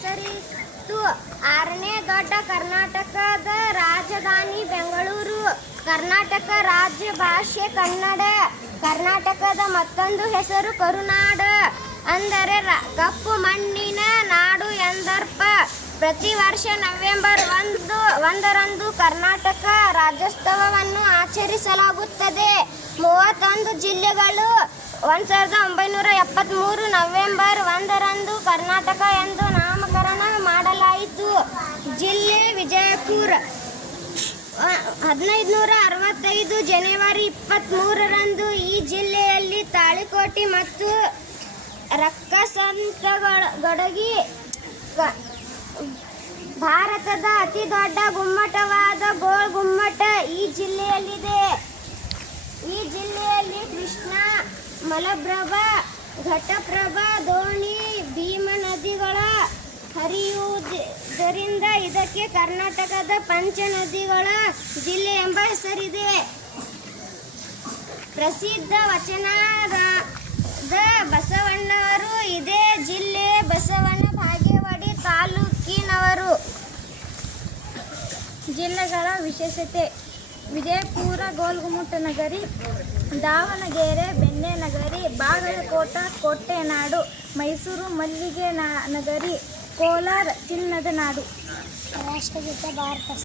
ಹೆಸರಿತ್ತು. 6ನೇ ದೊಡ್ಡ ಕರ್ನಾಟಕದ ರಾಜಧಾನಿ ಬೆಂಗಳೂರು. ಕರ್ನಾಟಕ ರಾಜ್ಯ ಭಾಷೆ ಕನ್ನಡ. ಕರ್ನಾಟಕದ ಮತ್ತೊಂದು ಹೆಸರು ಕರುನಾಡ, ಅಂದರೆ ಕಪ್ಪು ಮಣ್ಣಿನ ನಾಡು ಎಂದರ್ಥ. ಪ್ರತಿ ವರ್ಷ ನವೆಂಬರ್ 1ರಂದು ಕರ್ನಾಟಕ ರಾಜ್ಯೋತ್ಸವವನ್ನು ಆಚರಿಸಲಾಗುತ್ತದೆ. 31 ಜಿಲ್ಲೆಗಳು 1973 ನವೆಂಬರ್ 1ರಂದು ಕರ್ನಾಟಕ ಎಂದು ನಾಮಕರಣ ಮಾಡಲಾಯಿತು. ಜಿಲ್ಲೆ ವಿಜಯಪುರ. 1565 ಜನವರಿ 23ರಂದು ಈ ಜಿಲ್ಲೆಯಲ್ಲಿ ತಾಳಿಕೋಟೆ ಮತ್ತು ರಕ್ಕಸಂತಗಡಗಿ. ಭಾರತದ ಅತಿ ದೊಡ್ಡ ಗುಮ್ಮಟವಾದ ಗೋಲ್ ಗುಮ್ಮಟ ಈ ಜಿಲ್ಲೆಯಲ್ಲಿದೆ. ಈ ಜಿಲ್ಲೆಯಲ್ಲಿ ಕೃಷ್ಣಾ, ಮಲಪ್ರಭಾ, ಘಟಪ್ರಭಾ, ದೋಣಿ, ಭೀಮಾ ನದಿಗಳ ಹರಿಯುವುದರಿಂದ ಇದಕ್ಕೆ ಕರ್ನಾಟಕದ ಪಂಚ ನದಿಗಳ ಜಿಲ್ಲೆ ಎಂಬ ಹೆಸರಿದೆ. ಪ್ರಸಿದ್ಧ ವಚನಕಾರರಾದ ಬಸವಣ್ಣವರು ಇದೇ ಜಿಲ್ಲೆಯ ಬಸವನ ಬಾಗೇವಾಡಿ ತಾಲೂಕಿನವರು. ಜಿಲ್ಲೆಗಳ ವಿಶೇಷತೆ: ವಿಜಯಪುರ ಗೋಲ್ಗುಮ್ಮಟ ನಗರಿ, ದಾವಣಗೆರೆ ಬೆಣ್ಣೆ ನಗರಿ, ಬಾಗಲಕೋಟೆ ಕೋಟೆನಾಡು, ಮೈಸೂರು ಮಲ್ಲಿಗೆ ನಗರಿ, ಕೋಲಾರ ಚಿನ್ನದ ನಾಡು. ರಾಷ್ಟ್ರಗೀತೆ ಭಾರತ